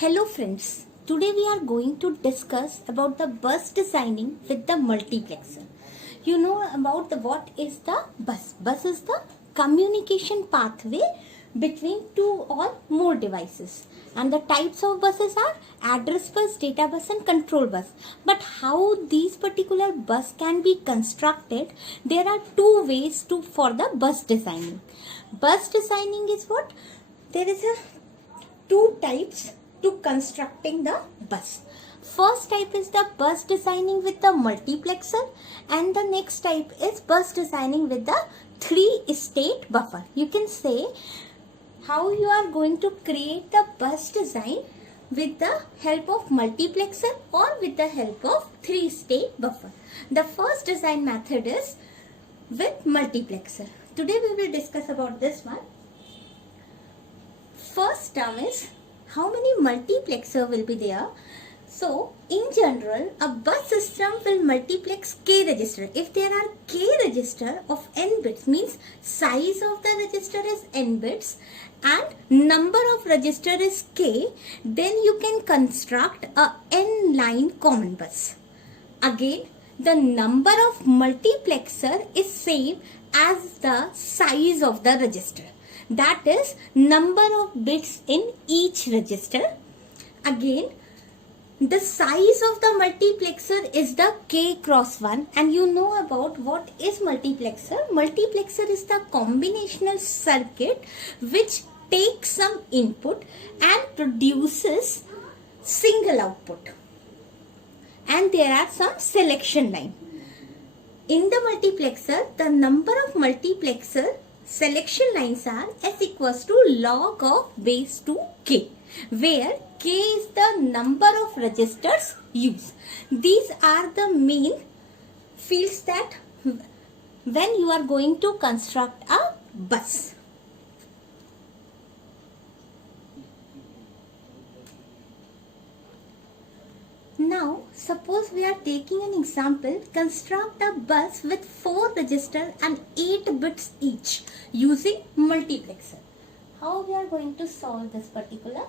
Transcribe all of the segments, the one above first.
Hello friends, today we are going to discuss about the bus designing with the multiplexer. You know about what is the bus. Bus is the communication pathway between two or more devices. And the types of buses are address bus, data bus and control bus. But how these particular bus can be constructed, there are two ways for the bus designing. Bus designing is what? There is a two types to constructing the bus. First type is the bus designing with the multiplexer and the next type is bus designing with the three-state buffer. You can say how you are going to create the bus design with the help of multiplexer or with the help of three-state buffer. The first design method is with multiplexer. Today we will discuss about this one. First term is how many multiplexer will be there. So in general a bus system will multiplex k register. If there are k register of n bits, means size of the register is n bits and number of register is k, then you can construct a n line common bus. Again the number of multiplexer is same as the size of the register. That is number of bits in each register. Again, the size of the multiplexer is the k cross 1 and you know about what is multiplexer. Multiplexer is the combinational circuit which takes some input and produces single output. And there are some selection line. In the multiplexer, the number of multiplexer selection lines are s equals to log of base 2 k, where k is the number of registers used. These are the main fields that when you are going to construct a bus. Now, suppose we are taking an example, construct a bus with 4 registers and 8 bits each using multiplexer. How we are going to solve this particular?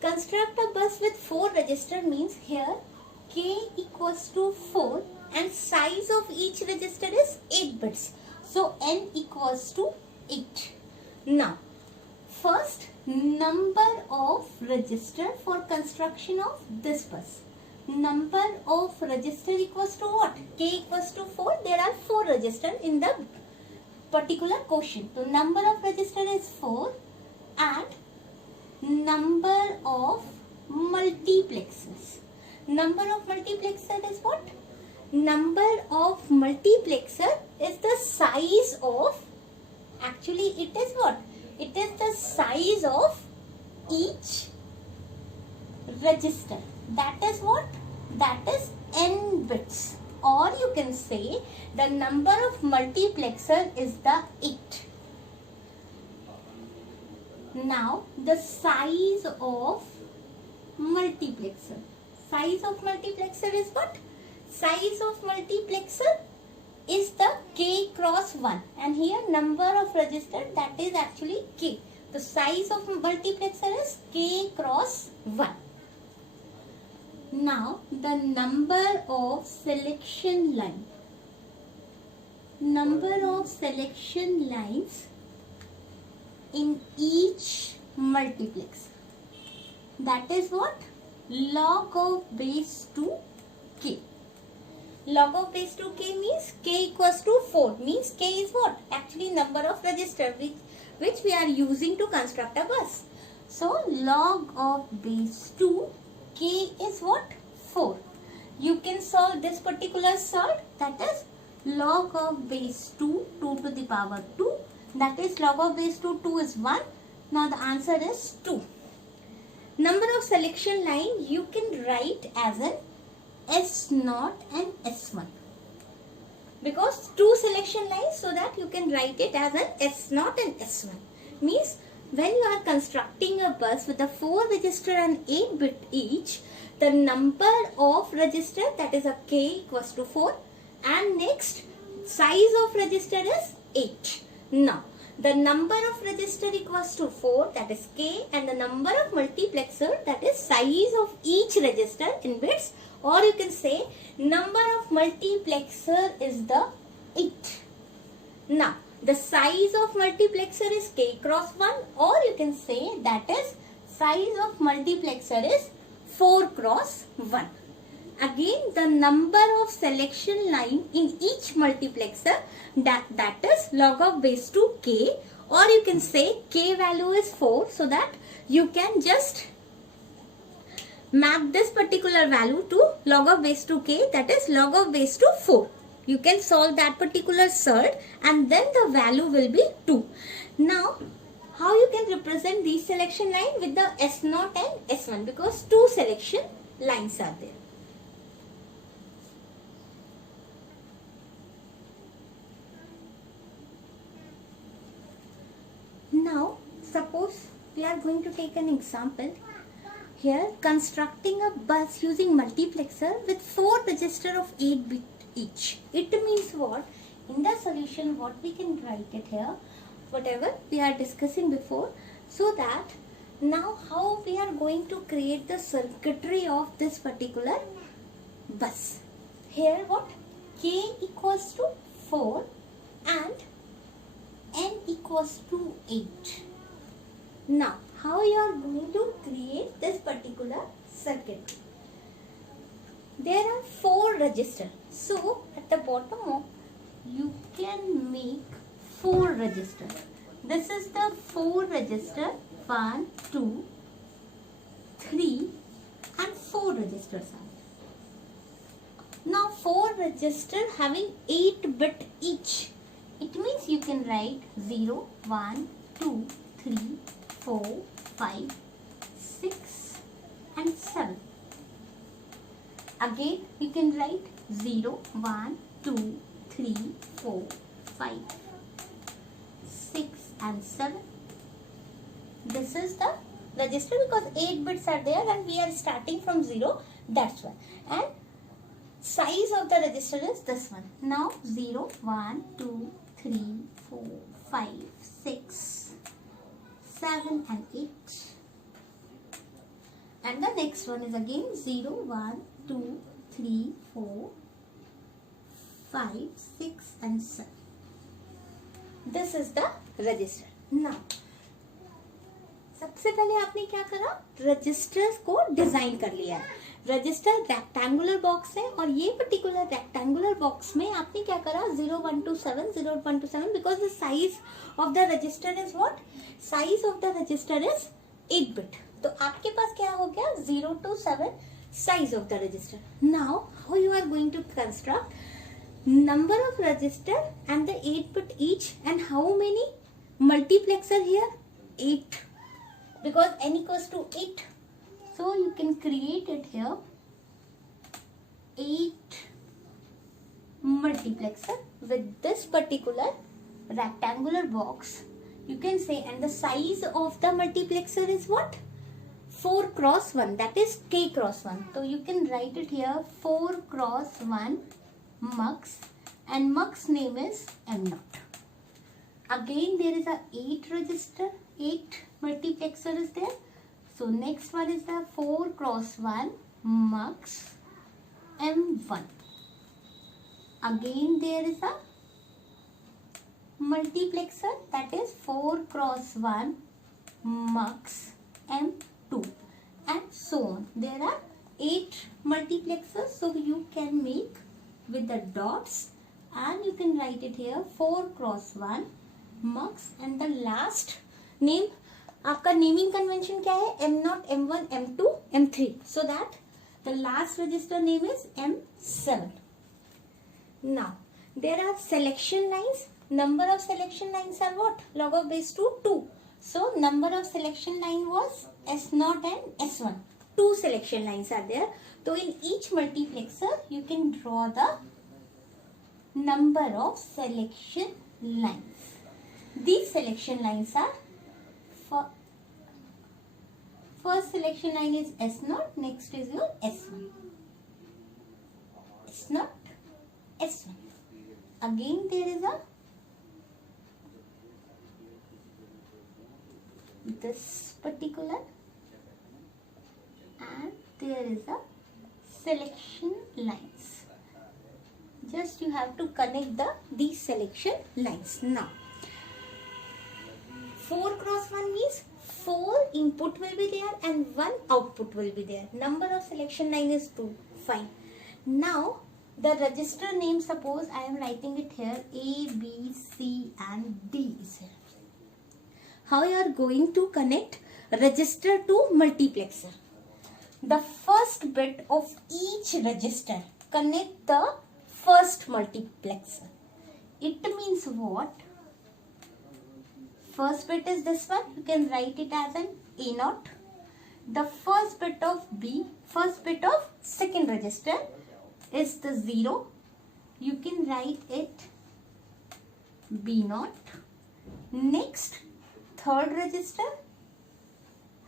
Construct a bus with 4 registers means here k equals to 4 and size of each register is 8 bits. So n equals to 8. Now, first number of register for construction of this bus. Number of register equals to what? K equals to 4. There are 4 registers in the particular quotient. So number of register is 4 and number of multiplexers. Number of multiplexer is what? Number of multiplexer is the size of, actually it is what? It is the size of each register. That is what? That is n bits, or you can say the number of multiplexer is the 8. Now the size of multiplexer. Size of multiplexer is what? Size of multiplexer is the k cross 1 and here number of register, that is actually k. The size of multiplexer is k cross 1. Now the number of selection line. Number of selection lines in each multiplex. That is what? Log of base 2 k. Log of base 2 k means k equals to 4. Means k is what? Actually number of register which we are using to construct a bus. So log of base 2 k is what? 4. You can solve this particular solve, that is log of base 2 to the power 2, that is log of base 2 is 1. Now the answer is 2. Number of selection line you can write as an S0 and S1 because 2 selection lines, so that you can write it as an S0 and S1. Means when you are constructing a bus with a 4 register and 8 bit each, the number of register, that is a k equals to 4 and next size of register is 8. Now the number of register equals to 4, that is k, and the number of multiplexer, that is size of each register in bits, or you can say number of multiplexer is the 8. Now the size of multiplexer is k cross 1, or you can say that is size of multiplexer is 4 cross 1. Again, the number of selection line in each multiplexer, that is log of base 2 k, or you can say k value is 4, so that you can just map this particular value to log of base 2 k, that is log of base 2 4. You can solve that particular surd and then the value will be 2. Now, how you can represent these selection line with the S0 and S1, because two selection lines are there. Now, suppose we are going to take an example. Here, constructing a bus using multiplexer with 4 register of 8 bit each. It means what? In the solution, what we can write it here, whatever we are discussing before, so that now how we are going to create the circuitry of this particular bus. Here what? K equals to 4 and N equals to 8. Now, how you are going to create this particular circuit? There are 4 registers. So, at the bottom of, you can make 4 registers. This is the 4 register, 1, 2, 3 and 4 registers. Now, 4 register having 8 bit each. It means you can write 0, 1, 2, 3, 4, 5, 6 and 7. Again, you can write 0, 1, 2, 3, 4, 5, 6 and 7. This is the register because 8 bits are there and we are starting from 0. That's why. And size of the register is this one. Now 0, 1, 2, 3, 4, 5, 6, 7 and 8. And the next one is again 0, 1, 2, 3, 4, 5, 6 and 7. This is the register. Now, सबसे पहले आपने क्या करा? Registers को design कर लिया है. Register rectangular box है और ये पर्टिकुलर रेक्टेंगुलर बॉक्स में आपने क्या करा? 0, 1 to 7, 0, 1 to 7 because the size of the register is what? Size of the register is 8 bit. तो आपके पास क्या हो गया? 0 to 7 size of the register. Now, how you are going to construct number of register and the 8 bit each, and how many multiplexer here? 8. Because n equals to 8. So you can create it here 8 multiplexer with this particular rectangular box. You can say, and the size of the multiplexer is what? 4 cross 1, that is k cross 1. So you can write it here 4 cross 1 mux, and mux name is M0. Again there is a 8 register, 8 multiplexer is there. So next one is the 4 cross 1 mux M1. Again there is a multiplexer, that is 4 cross 1 mux M2 and so on. There are 8 multiplexers, so you can make with the dots and you can write it here 4 cross 1 mux, and the last name, आपका naming convention क्या है? M0, M1, M2, M3. So that the last register name is M7. Now, there are selection lines. Number of selection lines are what? Log of base 2, 2. So, number of selection line was S0 and S1. 2 selection lines are there. So, in each multiplexer, you can draw the number of selection lines. These selection lines are, first selection line is S0, next is your S1. S0, S1. Again there is a this particular, and there is a selection lines. Just you have to connect these selection lines. Now 4 cross 1 means 4 input will be there and 1 output will be there. Number of selection line is 2. Fine. Now the register name, suppose I am writing it here, A, B, C and D is here. How you are going to connect register to multiplexer? The first bit of each register connect the first multiplexer. It means what? First bit is this one. You can write it as an A0. The first bit of B, first bit of second register is the 0. You can write it B0. Next, third register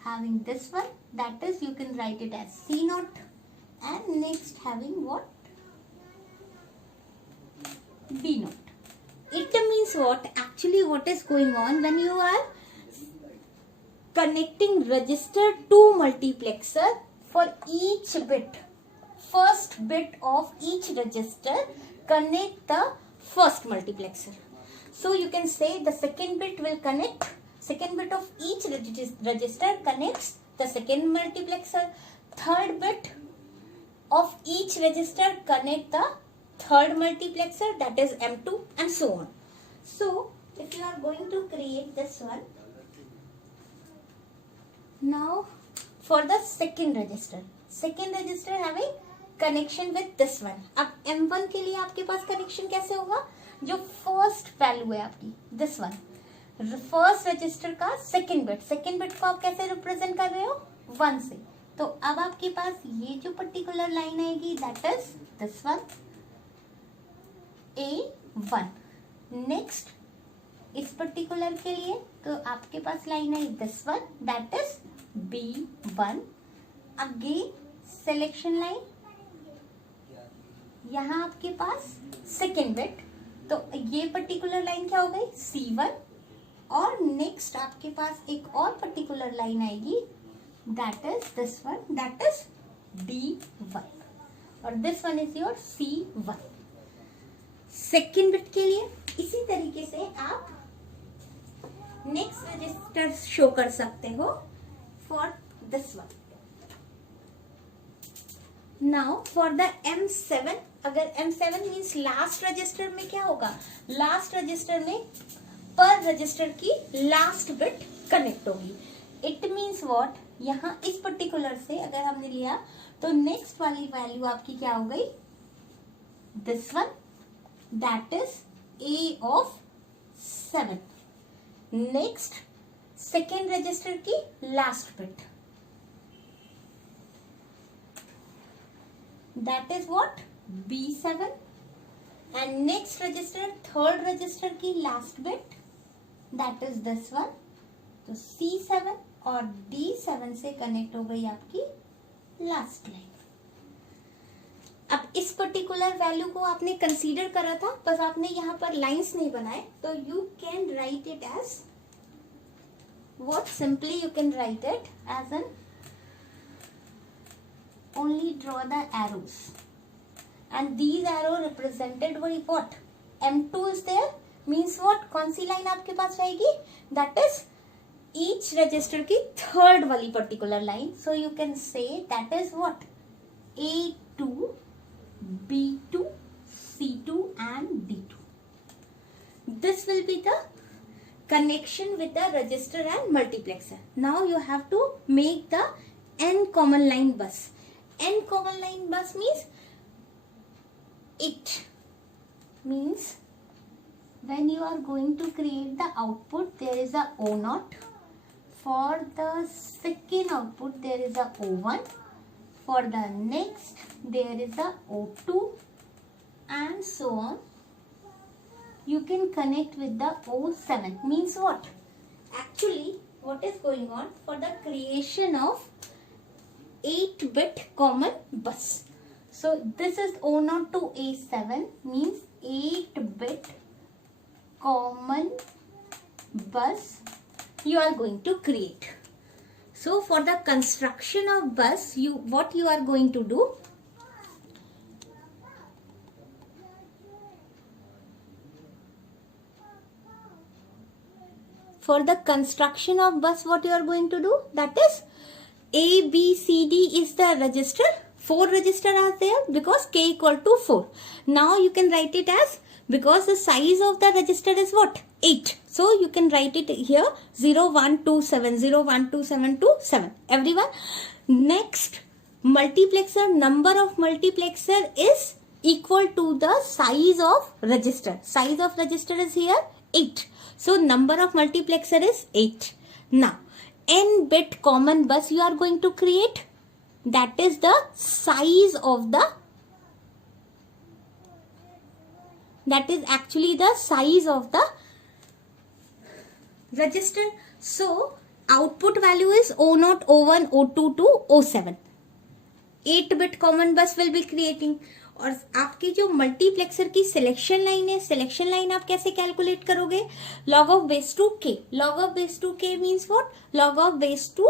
having this one, that is you can write it as C0, and next having what? D0. It means what? Actually what is going on when you are connecting register to multiplexer, for each bit, first bit of each register connect the first multiplexer. So you can say the second bit will connect, second bit of each register connects the second multiplexer, third bit of each register connect the third multiplexer, that is M2, and so on. So if you are going to create this one, now for the second register having connection with this one. अब M1 के लिए आपके पास connection कैसे होगा? जो first value है आपकी, this one, first register का second bit को आप कैसे represent कर रहे हो? 1 से. तो अब आपके पास ये जो particular line आएगी, that is this one, A1. Next, इस पर्टिकुलर के लिए तो आपके पास लाइन है this one, that is B1. Again selection line, यहाँ आपके पास सेकेंड बिट, तो ये पर्टिकुलर लाइन क्या हो गई? C1. और नेक्स्ट आपके पास एक और पर्टिकुलर लाइन आएगी, that is this one, that is D1, और this one is your C1. Second bit के लिए इसी तरीके से आप नेक्स्ट रजिस्टर शो कर सकते हो for this one. Now for the M7, अगर M7 मीन्स लास्ट रजिस्टर में क्या होगा? लास्ट रजिस्टर में पर रजिस्टर की लास्ट बिट कनेक्ट होगी. It means what? यहाँ इस पर्टिकुलर से अगर हमने लिया तो नेक्स्ट वाली वैल्यू आपकी क्या हो गई? This one, that is A of 7. Next, second register की last bit, that is what? B7. and next register, third register की last bit, that is this one. तो C7 और D7 से कनेक्ट हो गई आपकी लास्ट लाइन. अब इस पर्टिकुलर वैल्यू को आपने कंसीडर करा था, बस आपने यहाँ पर लाइंस नहीं बनाए, तो you can write it as what? Simply you can write it as an only draw the arrows, and these arrow represented by what? M2 is there, means what? कौन सी लाइन आपके पास रहेगी? That is each register की third वाली particular line. So you can say that is what? A2, B2, C2 and D2. This will be the connection with the register and multiplexer. Now you have to make the n common line bus. N common line bus means, it means when you are going to create the output, there is a O0. For the second output, there is a O1. For the next, there is a O2 and so on. You can connect with the O7. Means what? Actually, what is going on? For the creation of 8-bit common bus. So, this is O0 to A7 means 8-bit common bus you are going to create. So for the construction of bus, what you are going to do, for the construction of bus, what you are going to do, that is A, B, C, D is the register. 4 register are there because K equal to 4. Now you can write it as, because the size of the register is what? 8. So you can write it here 0, 1, 2, 7, 0, 1, 2, 7, 2, 7. Everyone. Next, multiplexer, number of multiplexer is equal to the size of register. Size of register is here 8. So number of multiplexer is 8. Now, n bit common bus you are going to create. That is the size of the, that is actually the size of the register. So output value is O0, O1, O2 to O7. 8 bit common bus will be creating. और आपकी जो multiplexer की selection line है, selection line आप कैसे calculate करोगे? Log of base two K. Log of base two K means what? Log of base two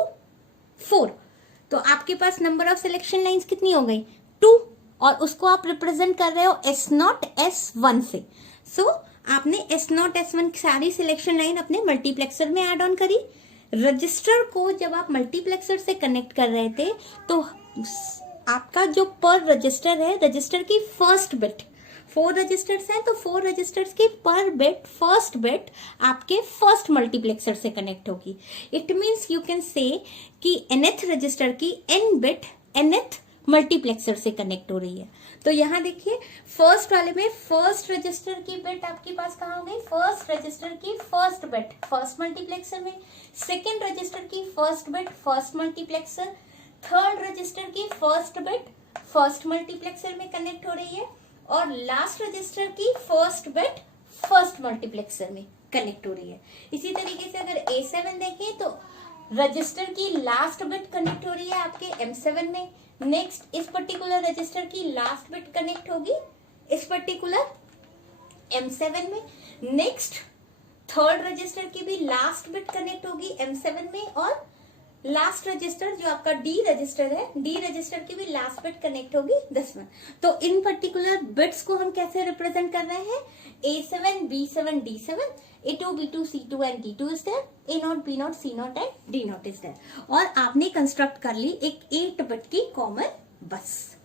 4. तो आपके पास नंबर ऑफ सिलेक्शन लाइंस कितनी हो गई? 2. और उसको आप रिप्रेजेंट कर रहे हो S0 S1 से. सो आपने S0 S1 सारी सिलेक्शन लाइन अपने मल्टीप्लेक्सर में ऐड ऑन करी. रजिस्टर को जब आप मल्टीप्लेक्सर से कनेक्ट कर रहे थे तो आपका जो पर रजिस्टर है, रजिस्टर की फर्स्ट बिट, 4 रजिस्टर्स हैं तो 4 रजिस्टर्स की पर बिट, फर्स्ट बिट आपके फर्स्ट मल्टीप्लेक्सर से कनेक्ट होगी. It means you can say कि nth रजिस्टर की n बिट nth मल्टीप्लेक्सर से कनेक्ट हो रही है. तो यहाँ देखिए फर्स्ट वाले में फर्स्ट रजिस्टर की बिट आपके पास कहाँ हो गई? फर्स्ट रजिस्टर की फर्स्ट बिट फर्स्ट मल्टीप्लेक्सर में, सेकेंड रजिस्टर की first bit first multiplexer, third register की फर्स्ट बिट फर्स्ट मल्टीप्लेक्सर में कनेक्ट हो रही है, और लास्ट रजिस्टर की फर्स्ट बिट फर्स्ट मल्टीप्लेक्सर में कनेक्ट हो रही है. इसी तरीके से अगर A7 देखें तो रजिस्टर की लास्ट बिट कनेक्ट हो रही है आपके M7 में. नेक्स्ट इस पर्टिकुलर रजिस्टर की लास्ट बिट कनेक्ट होगी इस पर्टिकुलर M7 में. नेक्स्ट थर्ड रजिस्टर की भी लास्ट बिट कनेक्ट होगी M7 में, और लास्ट रजिस्टर जो आपका D रजिस्टर है, D रजिस्टर की भी लास्ट बिट कनेक्ट होगी दिस वन. तो इन पर्टिकुलर बिट्स को हम कैसे रिप्रेजेंट कर रहे हैं? A7, B7, D7, A2, B2, C2 and D2 is there, A0, B0, C0 and D0 is there. और आपने कंस्ट्रक्ट कर ली एक 8 बिट की कॉमन बस.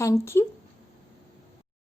Thank you.